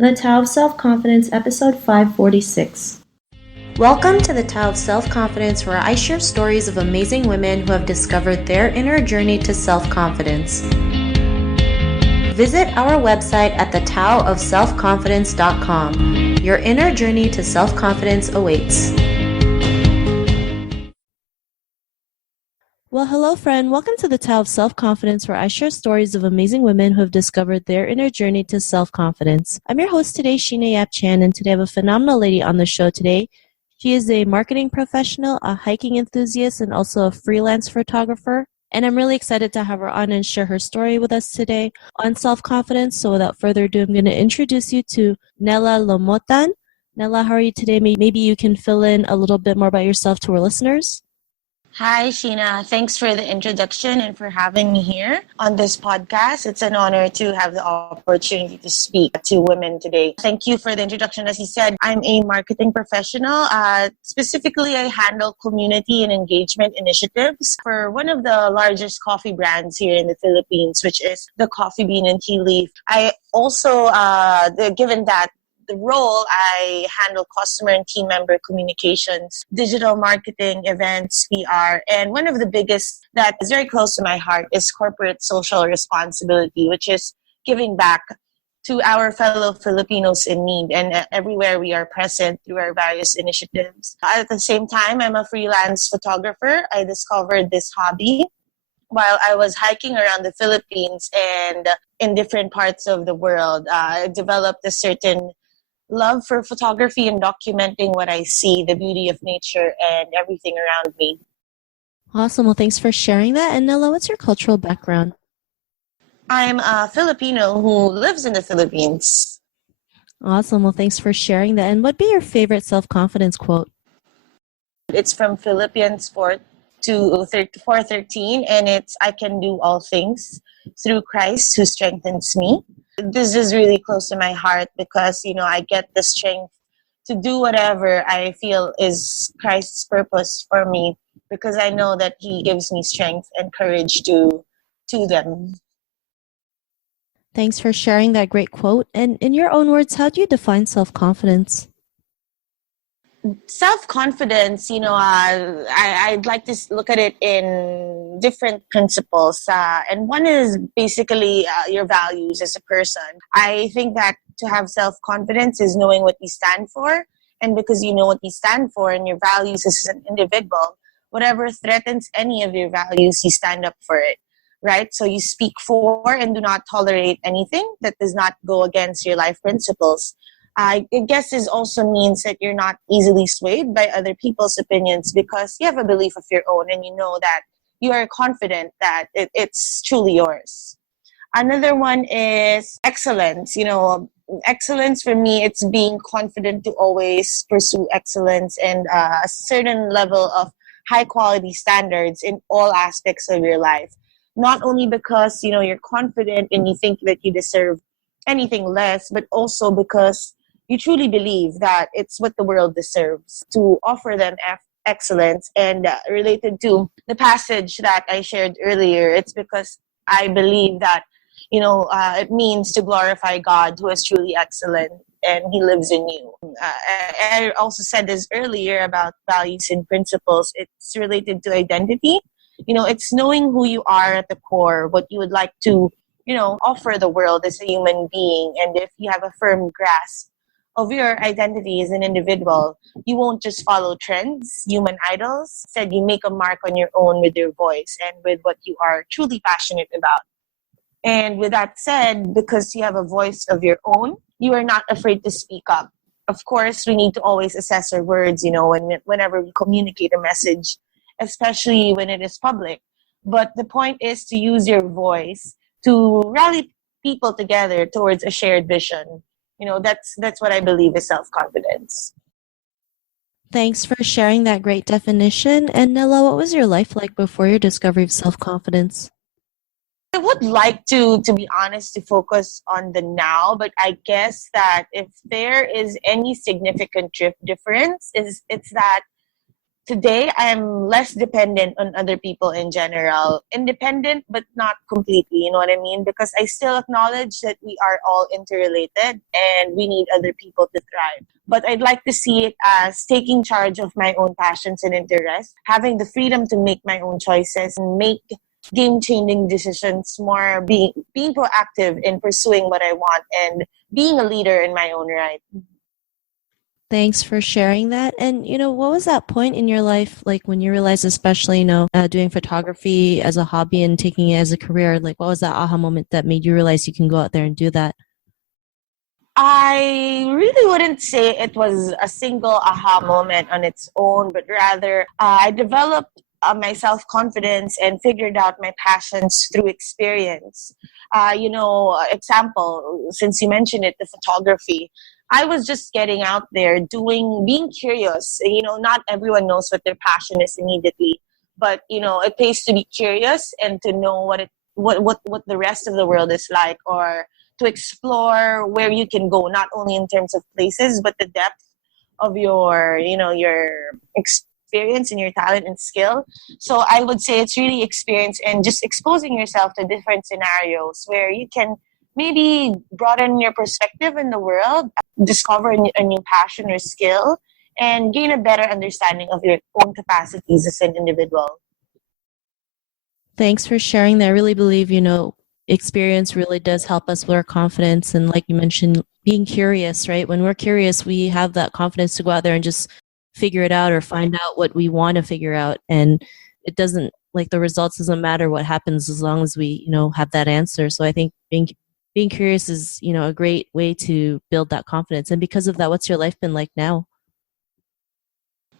The Tao of Self-Confidence, episode 546. Welcome to the Tao of Self-Confidence, where I share stories of amazing women who have discovered their inner journey to self-confidence. Visit our website at thetaoofselfconfidence.com. Your inner journey to self-confidence awaits. Well, hello, friend. Welcome to the Tao of Self-Confidence, where I share stories of amazing women who have discovered their inner journey to self-confidence. I'm your host today, Sheena Yap Chan, and today I have a phenomenal lady on the show today. She is a marketing professional, a hiking enthusiast, and also a freelance photographer. And I'm really excited to have her on and share her story with us today on self-confidence. So without further ado, I'm going to introduce you to Nella Lomotan. Nella, how are you today? Maybe you can fill in a little bit more about yourself to our listeners. Hi, Sheena. Thanks for the introduction and for having me here on this podcast. It's an honor to have the opportunity to speak to women today. Thank you for the introduction. As you said, I'm a marketing professional. Specifically, I handle community and engagement initiatives for one of the largest coffee brands here in the Philippines, which is the Coffee Bean and Tea Leaf. I also, given that the role, I handle customer and team member communications, digital marketing, events, PR, and one of the biggest that is very close to my heart is corporate social responsibility, which is giving back to our fellow Filipinos in need and everywhere we are present through our various initiatives. At the same time, I'm a freelance photographer. I discovered this hobby while I was hiking around the Philippines and in different parts of the world. I developed a certain love for photography and documenting what I see, the beauty of nature and everything around me. Awesome. Well, thanks for sharing that. And Nella, what's your cultural background? I'm a Filipino who lives in the Philippines. Awesome. Well, thanks for sharing that. And what'd be your favorite self-confidence quote? It's from Philippians 4:13, and it's, I can do all things through Christ who strengthens me. This is really close to my heart because, I get the strength to do whatever I feel is Christ's purpose for me because I know that He gives me strength and courage to them. Thanks for sharing that great quote. And in your own words, how do you define self-confidence? Self-confidence, I'd like to look at it in different principles. And one is basically your values as a person. I think that to have self-confidence is knowing what you stand for. And because you know what you stand for and your values as an individual, whatever threatens any of your values, you stand up for it, right? So you speak for and do not tolerate anything that does not go against your life principles. I guess this also means that you're not easily swayed by other people's opinions because you have a belief of your own and you know that you are confident that it's truly yours. Another one is excellence. Excellence for me, it's being confident to always pursue excellence and a certain level of high quality standards in all aspects of your life. Not only because, you're confident and you think that you deserve anything less, but also because you truly believe that it's what the world deserves to offer them excellence. And related to the passage that I shared earlier, it's because I believe that, it means to glorify God who is truly excellent and He lives in you. I also said this earlier about values and principles. It's related to identity. It's knowing who you are at the core, what you would like to, offer the world as a human being. And if you have a firm grasp of your identity as an individual, you won't just follow trends, human idols. Instead, you make a mark on your own with your voice and with what you are truly passionate about. And with that said, because you have a voice of your own, you are not afraid to speak up. Of course, we need to always assess our words, whenever we communicate a message, especially when it is public. But the point is to use your voice to rally people together towards a shared vision. That's what I believe is self-confidence. Thanks for sharing that great definition. And Nella, what was your life like before your discovery of self-confidence? I would like to be honest, to focus on the now, but I guess that if there is any significant difference, it's that today I'm less dependent on other people in general. Independent, but not completely, you know what I mean? Because I still acknowledge that we are all interrelated and we need other people to thrive. But I'd like to see it as taking charge of my own passions and interests, having the freedom to make my own choices and make game changing decisions, more being proactive in pursuing what I want and being a leader in my own right. Thanks for sharing that. And, what was that point in your life, like when you realized, especially, doing photography as a hobby and taking it as a career, like what was that aha moment that made you realize you can go out there and do that? I really wouldn't say it was a single aha moment on its own, but rather I developed my self confidence and figured out my passions through experience. Example, since you mentioned it, the photography. I was just getting out there being curious. Not everyone knows what their passion is immediately, but it pays to be curious and to know what the rest of the world is like, or to explore where you can go, not only in terms of places, but the depth of your experience and your talent and skill. So I would say it's really experience and just exposing yourself to different scenarios where you can maybe broaden your perspective in the world, discover a new passion or skill, and gain a better understanding of your own capacities as an individual. Thanks for sharing that. I really believe, experience really does help us with our confidence. And like you mentioned, being curious, right? When we're curious, we have that confidence to go out there and just figure it out or find out what we want to figure out. And it doesn't, like, the results doesn't matter what happens as long as we, have that answer. So I think being curious is, a great way to build that confidence. And because of that, what's your life been like now?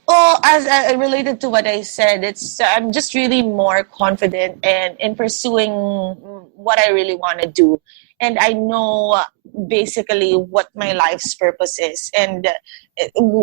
Well, as related to what I said, I'm just really more confident and in pursuing what I really want to do, and I know basically what my life's purpose is. And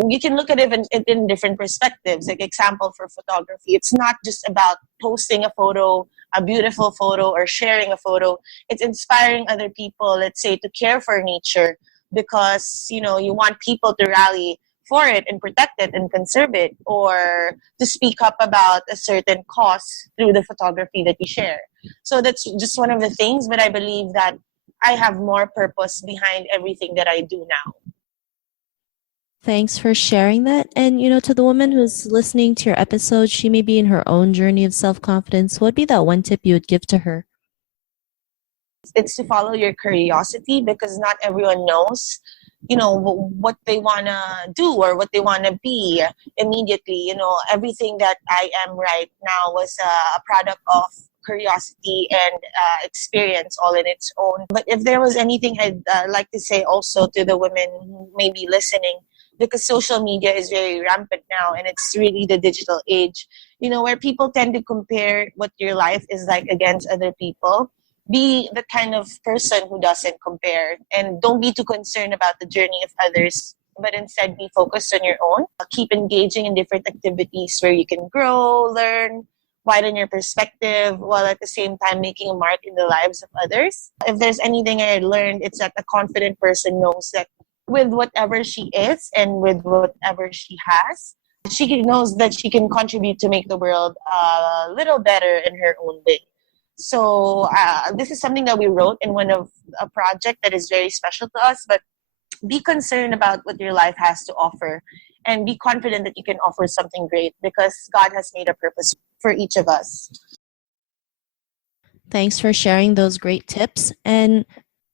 you can look at it in different perspectives. Like example for photography, it's not just about posting a photo, a beautiful photo, or sharing a photo. It's inspiring other people, let's say, to care for nature because you want people to rally for it and protect it and conserve it, or to speak up about a certain cause through the photography that you share. So that's just one of the things, but I believe that I have more purpose behind everything that I do now. Thanks for sharing that. And, to the woman who's listening to your episode, she may be in her own journey of self confidence. What would be that one tip you would give to her? It's to follow your curiosity because not everyone knows what they want to do or what they want to be immediately. Everything that I am right now was a product of curiosity and experience all in its own. But if there was anything I'd like to say also to the women who may be listening, because social media is very rampant now and it's really the digital age, where people tend to compare what your life is like against other people. Be the kind of person who doesn't compare, and don't be too concerned about the journey of others, but instead be focused on your own. Keep engaging in different activities where you can grow, learn, widen your perspective, while at the same time making a mark in the lives of others. If there's anything I learned, it's that a confident person knows that with whatever she is and with whatever she has, knows that she can contribute to make the world a little better in her own way. So this is something that we wrote in one of a project that is very special to us. But be concerned about what your life has to offer, and be confident that you can offer something great because God has made a purpose for each of us. Thanks for sharing those great tips. And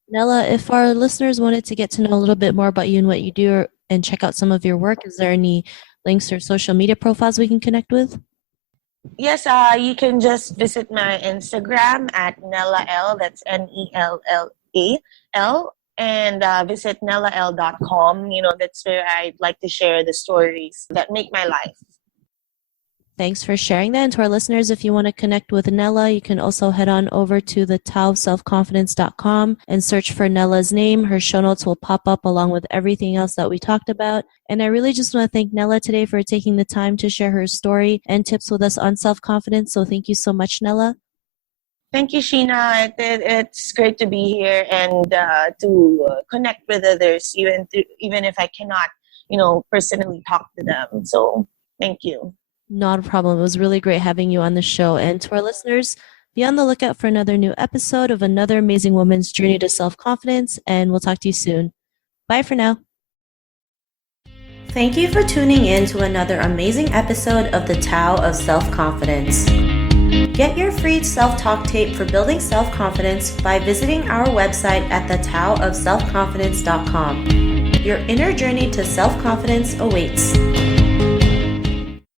Nella, if our listeners wanted to get to know a little bit more about you and what you do and check out some of your work, is there any links or social media profiles we can connect with? Yes, you can just visit my Instagram at Nella L. That's NELLAL. And visit NellaL.com. That's where I'd like to share the stories that make my life. Thanks for sharing that. And to our listeners, if you want to connect with Nella, you can also head on over to the taoofselfconfidence.com and search for Nella's name. Her show notes will pop up along with everything else that we talked about. And I really just want to thank Nella today for taking the time to share her story and tips with us on self-confidence. So thank you so much, Nella. Thank you, Sheena. It's great to be here and to connect with others, even if I cannot, personally talk to them. So thank you. Not a problem. It was really great having you on the show. And to our listeners, be on the lookout for another new episode of another amazing woman's journey to self confidence. And we'll talk to you soon. Bye for now. Thank you for tuning in to another amazing episode of the Tao of Self Confidence. Get your free self-talk tape for building self-confidence by visiting our website at thetaoofselfconfidence.com. Your inner journey to self-confidence awaits.